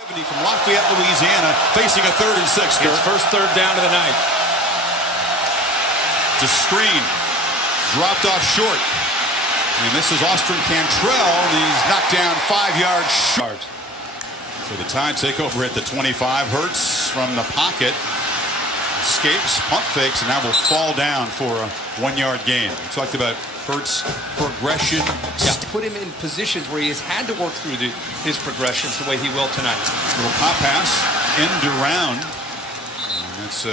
From Lafayette, Louisiana, facing a 3rd and 6. His first third down of the night. To screen, dropped off short. And this is Austin Cantrell, and he's knocked down 5 yards short. So the Tide take over at the 25. Hurts from the pocket. Escapes, pump fakes, and now will fall down for a 1-yard gain. We talked about Hurts' progression. Yeah, put him in positions where he has had to work through his progressions the way he will tonight. Little pop pass, end around. And that's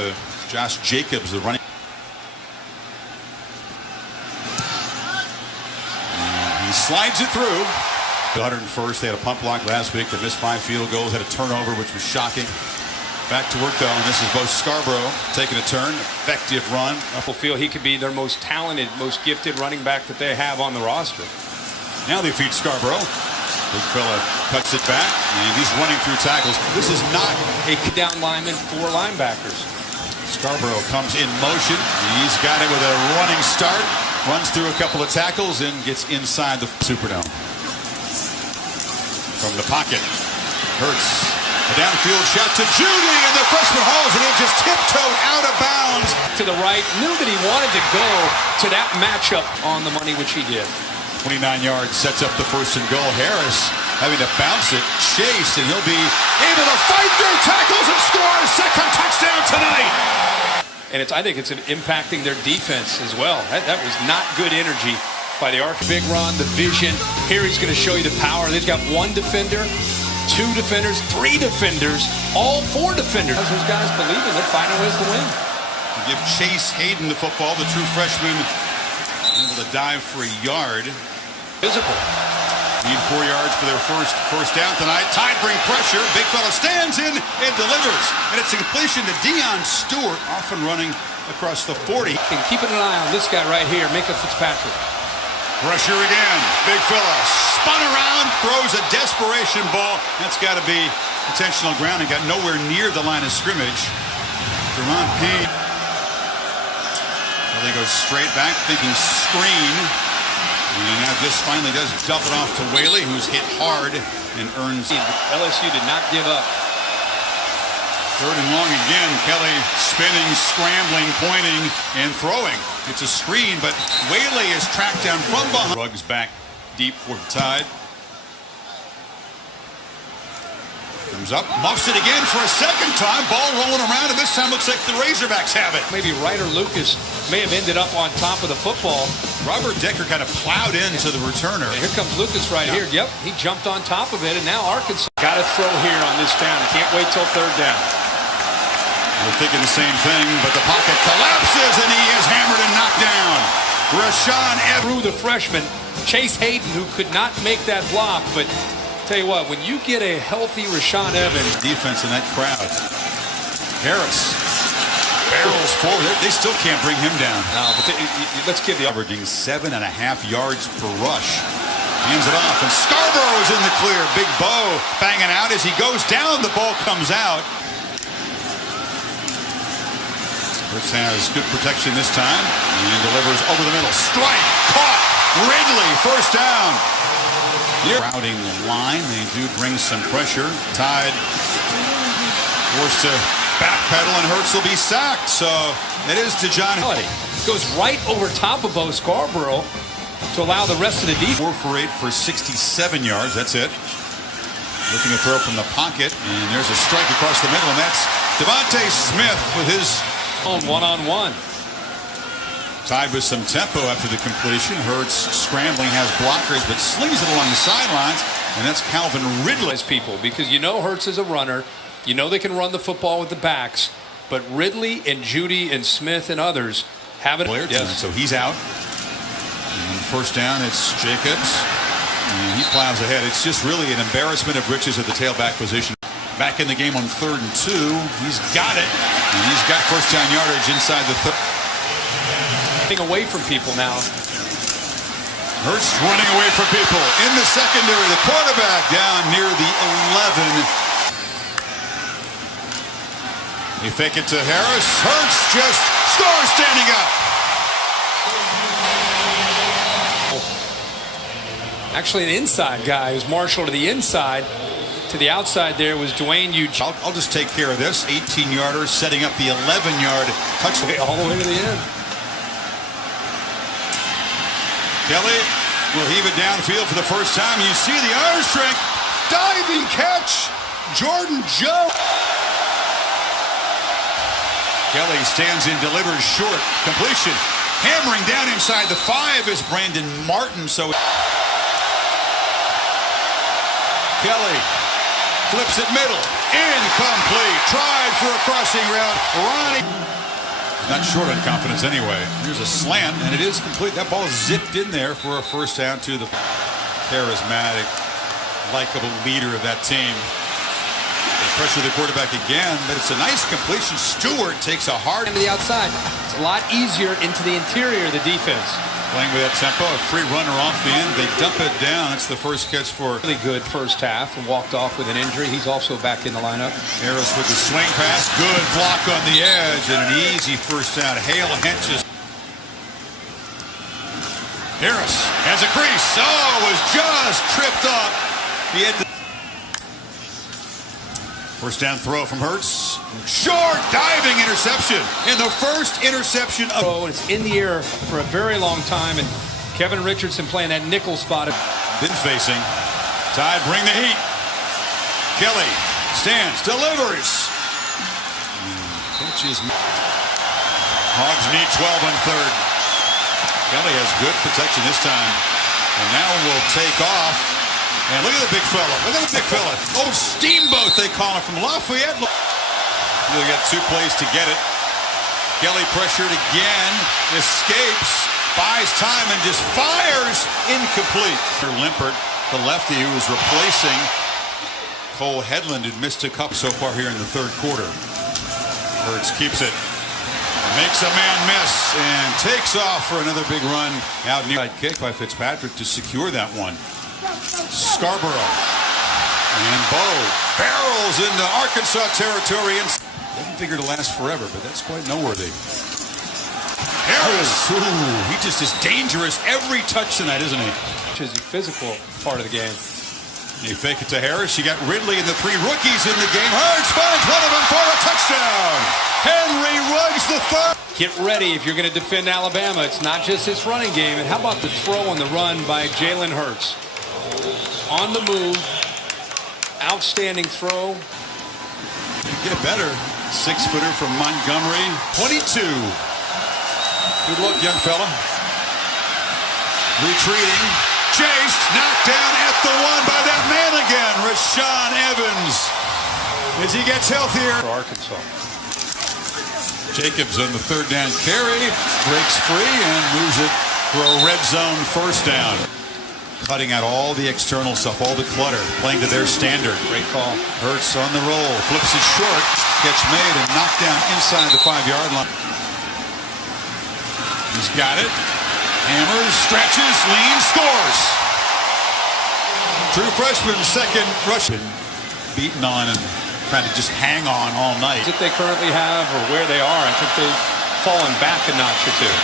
Josh Jacobs, the running. And he slides it through. The 101st, they had a punt block last week. They missed 5 field goals, had a turnover, which was shocking. Back to work, though, and this is Bo Scarborough taking a turn. Effective run. People feel he could be their most talented, most gifted running back that they have on the roster. Now they feed Scarborough. Big fella cuts it back, and he's running through tackles. This is not a down lineman, 4 linebackers. Scarborough comes in motion. He's got it with a running start. Runs through a couple of tackles and gets inside the Superdome. From the pocket, Hurts. A downfield shot to Judy, and the freshman hauls it in, just tiptoed out of bounds. To the right, knew that he wanted to go to that matchup on the money, which he did. 29 yards, sets up the 1st and goal. Harris having to bounce it, chase, and he'll be able to fight through tackles and score a 2nd touchdown tonight. And I think it's impacting their defense as well. That was not good energy by the Arch. Big run, the vision. Here he's going to show you the power. They've got 1 defender. 2 defenders, 3 defenders, all 4 defenders. Those guys believe in it, finding ways to win. Give Chase Hayden the football, the true freshman, able to dive for a yard. Physical. Need 4 yards for their first down tonight. Tide bring pressure. Big fella stands in and delivers. And it's a completion to Deion Stewart, often running across the 40. And keeping an eye on this guy right here, Minkah Fitzpatrick. Pressure again. Big fella spun around, throws a desperation ball. That's got to be intentional ground and got nowhere near the line of scrimmage. Jerron Payne. Well, he goes straight back, thinking screen. And now just finally does dump it off to Whaley, who's hit hard and earns. LSU did not give up. 3rd and long again. Kelly spinning, scrambling, pointing, and throwing. It's a screen, but Whaley is tracked down from behind. Ruggs back deep for the Tide. Comes up, muffs it again for a 2nd time. Ball rolling around, and this time looks like the Razorbacks have it. Maybe Ryder Lucas may have ended up on top of the football. Robert Decker kind of plowed into the returner. And here comes Lucas right here. Yep, he jumped on top of it, and now Arkansas got to throw here on this down. Can't wait till 3rd down. We're thinking the same thing, but the pocket collapses, and he is hammered and knocked down. Rashawn Evans. Through the freshman, Chase Hayden, who could not make that block, but tell you what, when you get a healthy Rashawn Evans. Defense in that crowd. Harris barrels forward. They still can't bring him down. No, but let's give the averaging 7.5 yards per rush. Hands it off, and Scarborough is in the clear. Big Bo banging out as he goes down. The ball comes out. Hurts has good protection this time and delivers over the middle. Strike, caught. Ridley, 1st down. Crowding the line. They do bring some pressure. Tide forced to backpedal, and Hurts will be sacked. So it is to John. Goes right over top of Bo Scarborough to allow the rest of the defense. 4 for 8 for 67 yards. That's it. Looking to throw from the pocket, and there's a strike across the middle, and that's Devontae Smith with his one-on-one. Tied with some tempo after the completion. Hurts scrambling, has blockers, but slings it along the sidelines, and that's Calvin Ridley. People, because you know Hurts is a runner. You know they can run the football with the backs, but Ridley and Judy and Smith and others have it. Yes. So he's out. And 1st down, it's Jacobs. And he plows ahead. It's just really an embarrassment of riches at the tailback position. Back in the game on 3rd and 2. He's got it. And he's got 1st down yardage inside the 30. Away from people now. Hurts running away from people in the secondary. The quarterback down near the 11. You fake it to Harris. Hurts just scores standing up. Actually, an inside guy who's marshaled to the inside. To the outside there was Dwayne Eugene. I'll just take care of this. 18-yarder, setting up the 11-yard touchdown. All the way to the end. Kelly will heave it downfield for the first time. You see the arm strength. Diving catch. Jordan Joe. Kelly stands in, delivers short. Completion. Hammering down inside the 5 is Brandon Martin. So Kelly flips it middle. Incomplete. Tried for a crossing route. Ronnie. Not short on confidence anyway. Here's a slant, and it is complete. That ball zipped in there for a first down to the charismatic, likable leader of that team. They pressure the quarterback again, but it's a nice completion. Stewart takes a hard to the outside. It's a lot easier into the interior of the defense. Playing with that tempo, a free runner off the end. They dump it down. That's the first catch for. Really good first half and walked off with an injury. He's also back in the lineup. Harris with the swing pass. Good block on the edge and an easy first down. Hale Henches. Harris has a crease. Oh, was just tripped up. He had the first down throw from Hurts. Short diving interception. And the first interception of. Oh, it's in the air for a very long time. And Kevin Richardson playing that nickel spot. Been facing. Tide bring the heat. Kelly stands, delivers. Catches. Hogs need 12 on third. Kelly has good protection this time. And now will take off. And look at the big fella. Look at the big fella. Oh, Steamboat, they call him from Lafayette. Really got 2 plays to get it. Kelly pressured again. Escapes. Buys time and just fires. Incomplete. Limpert, the lefty who was replacing Cole Headland, had missed a couple so far here in the third quarter. Hurts keeps it. Makes a man miss and takes off for another big run. Out near kick by Fitzpatrick to secure that one. Scarborough and Bo barrels into Arkansas territory and doesn't figure to last forever, but that's quite noteworthy. Harris, ooh, he just is dangerous every touch tonight, isn't he? Which is the physical part of the game. You fake it to Harris. You got Ridley and the 3 rookies in the game. Hurts finds one of them for a touchdown. Henry Ruggs the third. Get ready if you're going to defend Alabama. It's not just his running game. And how about the throw on the run by Jalen Hurts? On the move. Outstanding throw. Get better. 6-footer from Montgomery. 22. Good luck, young fella. Retreating. Chased. Knocked down at the 1 by that man again. Rashaan Evans. As he gets healthier. For Arkansas. Jacobs on the third down carry. Breaks free and moves it for a red zone first down. Cutting out all the external stuff, all the clutter, playing to their standard. Great call. Hurts on the roll, flips it short, catch made and knocked down inside the 5-yard line. He's got it. Hammers, stretches, leans, scores. True freshman, second rush. Beaten on and trying to just hang on all night. If they currently have or where they are, I think they've fallen back a notch or two.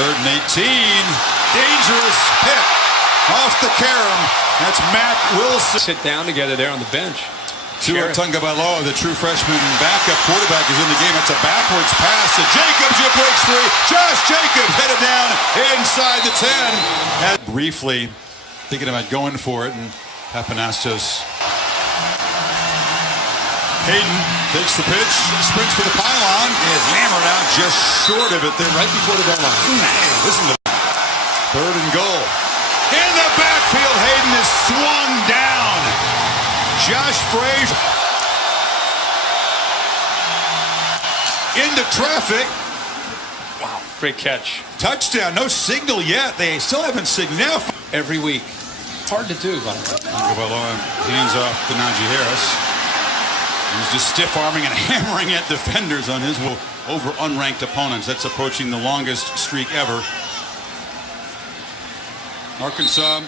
3rd and 18. Dangerous hit off the carom. That's Matt Wilson. Sit down together there on the bench. Tua Tagovailoa, the true freshman backup quarterback, is in the game. That's a backwards pass to Jacobs. It breaks free. Josh Jacobs headed down inside the 10. Briefly thinking about going for it, and Pappanastos. Hayden takes the pitch, sprints for the pylon, is hammered out just short of it there, right before the goal line. Listen to 3rd and goal. In the backfield, Hayden is swung down. Josh Frazier into traffic. Wow, great catch. Touchdown, no signal yet. They still haven't signaled. Every week. Hard to do, by the way. Tagovailoa hands off to Najee Harris. He's just stiff-arming and hammering at defenders on his over unranked opponents. That's approaching the longest streak ever. Arkansas